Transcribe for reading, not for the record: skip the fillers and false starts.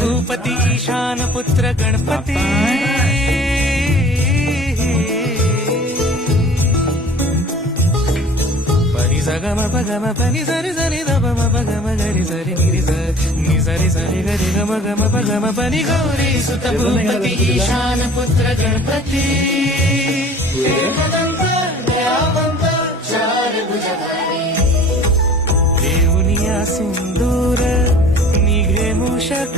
भूपती ईशान पुत्र गणपती परी सगम पगम पनी सरी सरी दम पगम गरी सरी निरी सरी सरी गरी गम गम पगम पनी गौरी सुत भूपती ईशान पुत्र गणपती एकदंत दयावंत चार भुजधारी देऊनिया सिंदूर निघे मूषक